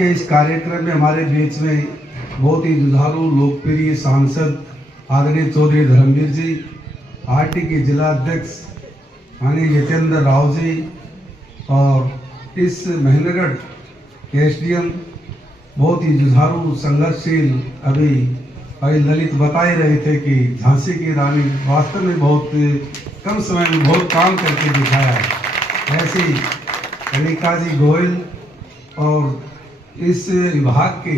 के इस कार्यक्रम में हमारे बीच में बहुत ही जुझारू लोकप्रिय सांसद आदरणीय चौधरी धर्मवीर जी, पार्टी के जिला अध्यक्ष माननीय जितेंद्र राव जी और इस महेंद्रगढ़ के एसडीएम बहुत ही जुझारू संघर्षशील अभी ललित बता ही रहे थे कि झांसी की रानी वास्तव में बहुत कम समय में बहुत काम करके दिखाया है। ऐसी कनिका जी गोयल और इस विभाग के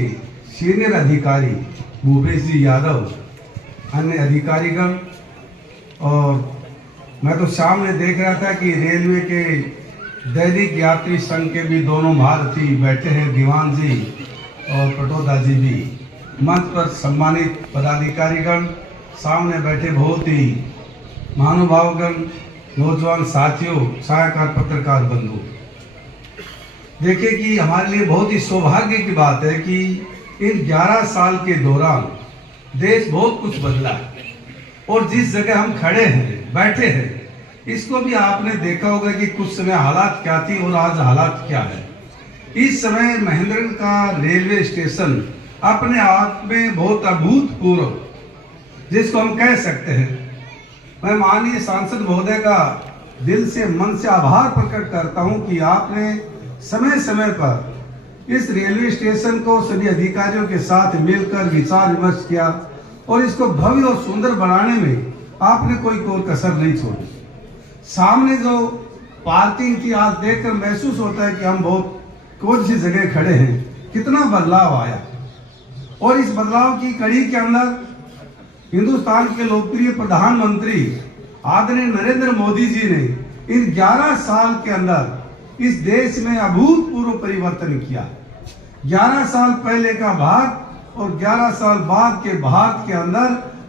सीनियर अधिकारी भूपेश जी यादव, अन्य अधिकारीगण, और मैं तो सामने देख रहा था कि रेलवे के दैनिक यात्री संघ के भी दोनों महारथी बैठे हैं, दीवान जी और पटोदा जी भी मंच पर सम्मानित पदाधिकारीगण, सामने बैठे बहुत ही महानुभावगण, नौजवान साथियों, सहायकार पत्रकार बंधु। देखिए कि हमारे लिए बहुत ही सौभाग्य की बात है कि इन 11 साल के दौरान देश बहुत कुछ बदला है और जिस जगह हम खड़े हैं, बैठे हैं, इसको भी आपने देखा होगा कि कुछ समय हालात क्या थी और आज हालात क्या है। इस समय महेंद्रगढ़ का रेलवे स्टेशन अपने आप में बहुत अभूतपूर्व, जिसको हम कह सकते हैं। मैं माननीय सांसद महोदय का दिल से मन से आभार प्रकट करता हूं कि आपने समय समय पर इस रेलवे स्टेशन को सभी अधिकारियों के साथ मिलकर विचार विमर्श किया और इसको भव्य और सुंदर बनाने में आपने कोई कसर नहीं छोड़ी। सामने जो पार्किंग की आज देखकर महसूस होता है कि हम बहुत कौन सी जगह खड़े हैं, कितना बदलाव आया। और इस बदलाव की कड़ी के अंदर हिंदुस्तान के लोकप्रिय प्रधानमंत्री आदरणीय नरेंद्र मोदी जी ने इन 11 साल के अंदर इस देश में अभूतपूर्व परिवर्तन किया। 11 साल पहले का भारत और 11 साल बाद के भारत के अंदर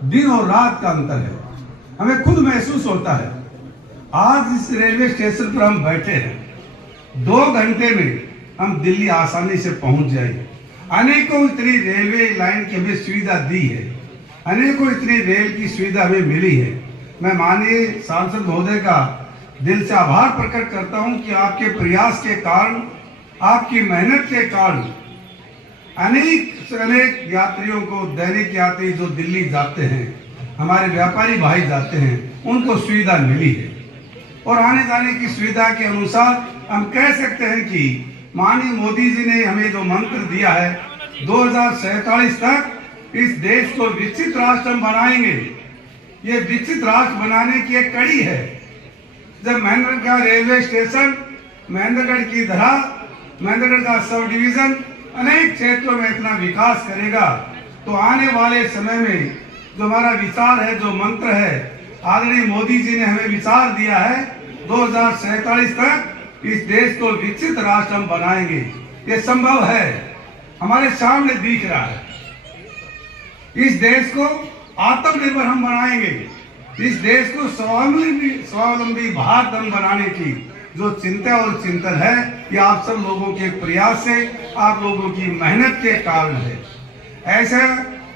दिन और रात का अंतर है। हमें खुद महसूस होता है। आज इस रेलवे स्टेशन पर हम बैठे हैं, 2 घंटे में हम दिल्ली आसानी से पहुंच जाएंगे। अनेकों इतनी रेलवे लाइन की हमें सुविधा दी है, अनेकों इतनी रेल की सुविधा हमें मिली है। मैं माननीय सांसद महोदय का दिल से आभार प्रकट करता हूं कि आपके प्रयास के कारण, आपकी मेहनत के कारण अनेक यात्रियों को, दैनिक यात्री जो दिल्ली जाते हैं, हमारे व्यापारी भाई जाते हैं, उनको सुविधा मिली है। और आने जाने की सुविधा के अनुसार हम कह सकते हैं कि माननीय मोदी जी ने हमें जो मंत्र दिया है, 2047 तक इस देश को विकसित राष्ट्र हम बनाएंगे। ये विकसित राष्ट्र बनाने की एक कड़ी है। जब महेंद्रगढ़ का रेलवे स्टेशन, महेंद्रगढ़ की धरा, महेंद्रगढ़ का सब डिवीजन अनेक क्षेत्रों में इतना विकास करेगा, तो आने वाले समय में जो हमारा विचार है, जो मंत्र है, आदरणीय मोदी जी ने हमें विचार दिया है, 2047 तक इस देश को विकसित राष्ट्र हम बनाएंगे। ये संभव है, हमारे सामने दिख रहा है। इस देश को आत्मनिर्भर हम बनाएंगे। इस देश को स्वावलंबी भारत हम बनाने की जो चिंता और चिंतन है, ये आप सब लोगों के प्रयास से, आप लोगों की मेहनत के कारण है। ऐसे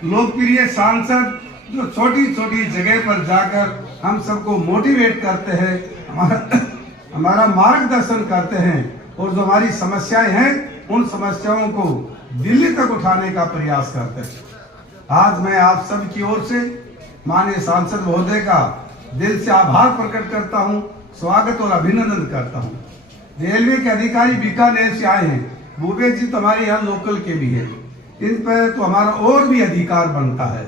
लोकप्रिय सांसद जो छोटी छोटी जगह पर जाकर हम सबको मोटिवेट करते हैं, हमारा मार्गदर्शन करते हैं और जो हमारी समस्याएं हैं, उन समस्याओं को दिल्ली तक उठाने का प्रयास करते हैं। आज मैं आप सब की ओर से माननीय सांसद महोदय का दिल से आभार प्रकट करता हूं, स्वागत और अभिनंदन करता हूं। रेलवे के अधिकारी बीकानेर से आए हैं, भूपेश जी तो हमारे यहाँ लोकल के भी है, इन पर तो हमारा और भी अधिकार बनता है।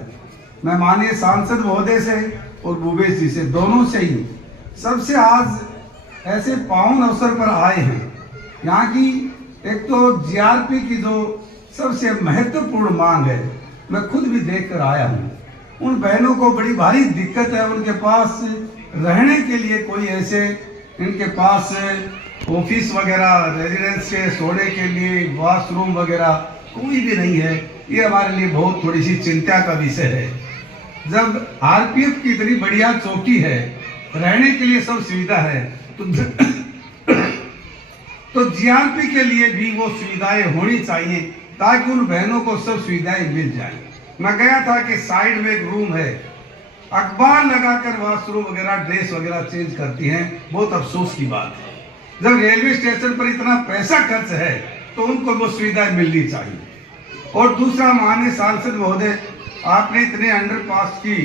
मैं माननीय सांसद महोदय से और भूपेश जी से, दोनों से ही सबसे आज ऐसे पावन अवसर पर आए हैं। यहाँ की एक तो जीआरपी की जो सबसे महत्वपूर्ण मांग है, मैं खुद भी देख कर आया हूँ। उन बहनों को बड़ी भारी दिक्कत है, उनके पास रहने के लिए कोई ऐसे इनके पास ऑफिस वगैरह, रेजिडेंस के सोने के लिए वॉशरूम वगैरह कोई भी नहीं है। ये हमारे लिए बहुत थोड़ी सी चिंता का विषय है। जब आरपीएफ की इतनी बढ़िया चौकी है, रहने के लिए सब सुविधा है, तो जीआरपी के लिए भी वो सुविधाएं होनी चाहिए ताकि उन बहनों को सब सुविधाएं मिल जाए। मैं गया था कि साइड में एक रूम है, अखबार लगाकर वॉशरूम वगैरह, ड्रेस वगैरह चेंज करती हैं। बहुत अफसोस की बात है, जब रेलवे स्टेशन पर इतना पैसा खर्च है तो उनको वो सुविधाएं मिलनी चाहिए। और दूसरा, माननीय सांसद महोदय, आपने इतने अंडरपास की,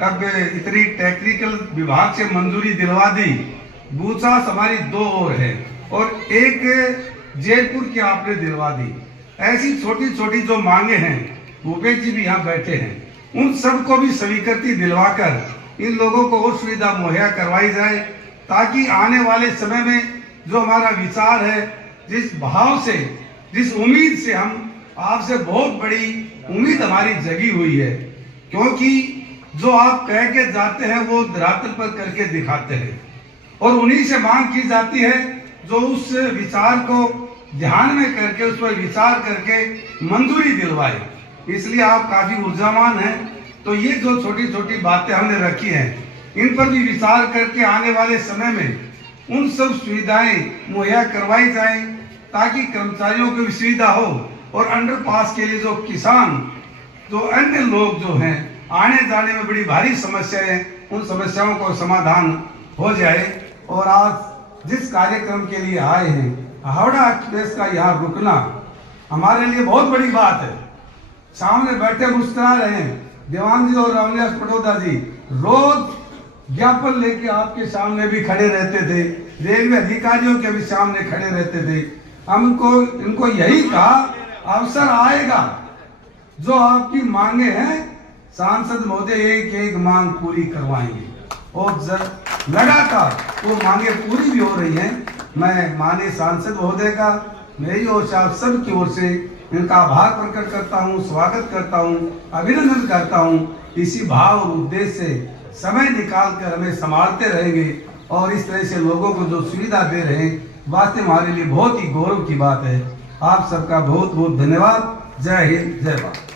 अब इतनी टेक्निकल विभाग से मंजूरी दिलवा दी, बूसास हमारी 2 और है और एक जयपुर की आपने दिलवा दी। ऐसी छोटी छोटी जो मांगे हैं, भूपेश जी भी यहाँ बैठे हैं, उन सबको भी स्वीकृति दिलवाकर इन लोगों को और सुविधा मुहैया करवाई जाए, ताकि आने वाले समय में जो हमारा विचार है, जिस भाव से, जिस उम्मीद से हम आपसे, बहुत बड़ी उम्मीद हमारी जगी हुई है, क्योंकि जो आप कह के जाते हैं वो धरातल पर करके दिखाते हैं और उन्हीं से मांग की जाती है जो उस विचार को ध्यान में करके, उस पर विचार करके मंजूरी दिलवाए। इसलिए आप काफी ऊर्जावान हैं। तो ये जो छोटी छोटी बातें हमने रखी हैं, इन पर भी विचार करके आने वाले समय में उन सब सुविधाएं मुहैया करवाई जाए, ताकि कर्मचारियों को भी सुविधा हो और अंडरपास के लिए जो किसान, जो अन्य लोग जो हैं, आने जाने में बड़ी भारी समस्या है, उन समस्याओं को समाधान हो जाए। और आज जिस कार्यक्रम के लिए आए हैं, हावड़ा एक्सप्रेस का यहाँ रुकना हमारे लिए बहुत बड़ी बात है। सामने बैठे मुस्कुरा रहे हैं देवान जी और रामनिवास पटोदा जी, रोज ज्ञापन लेके आपके सामने भी खड़े रहते थे, रेलवे अधिकारियों के भी सामने खड़े रहते थे। हमको इनको यही कहा, अवसर आएगा जो आपकी मांगे हैं, सांसद महोदय एक एक मांग पूरी करवाएंगे और लगातार वो मांगे पूरी भी हो रही हैं। मैं माननीय सांसद महोदय का, मेरी ओर से, आप सब की ओर से इनका आभार प्रकट करता हूँ, स्वागत करता हूँ, अभिनंदन करता हूँ। इसी भाव और उद्देश्य से समय निकाल कर हमें संभालते रहेंगे और इस तरह से लोगों को जो सुविधा दे रहे हैं, वास्तव हमारे लिए बहुत ही गौरव की बात है। आप सबका बहुत बहुत धन्यवाद। जय हिंद, जय भारत।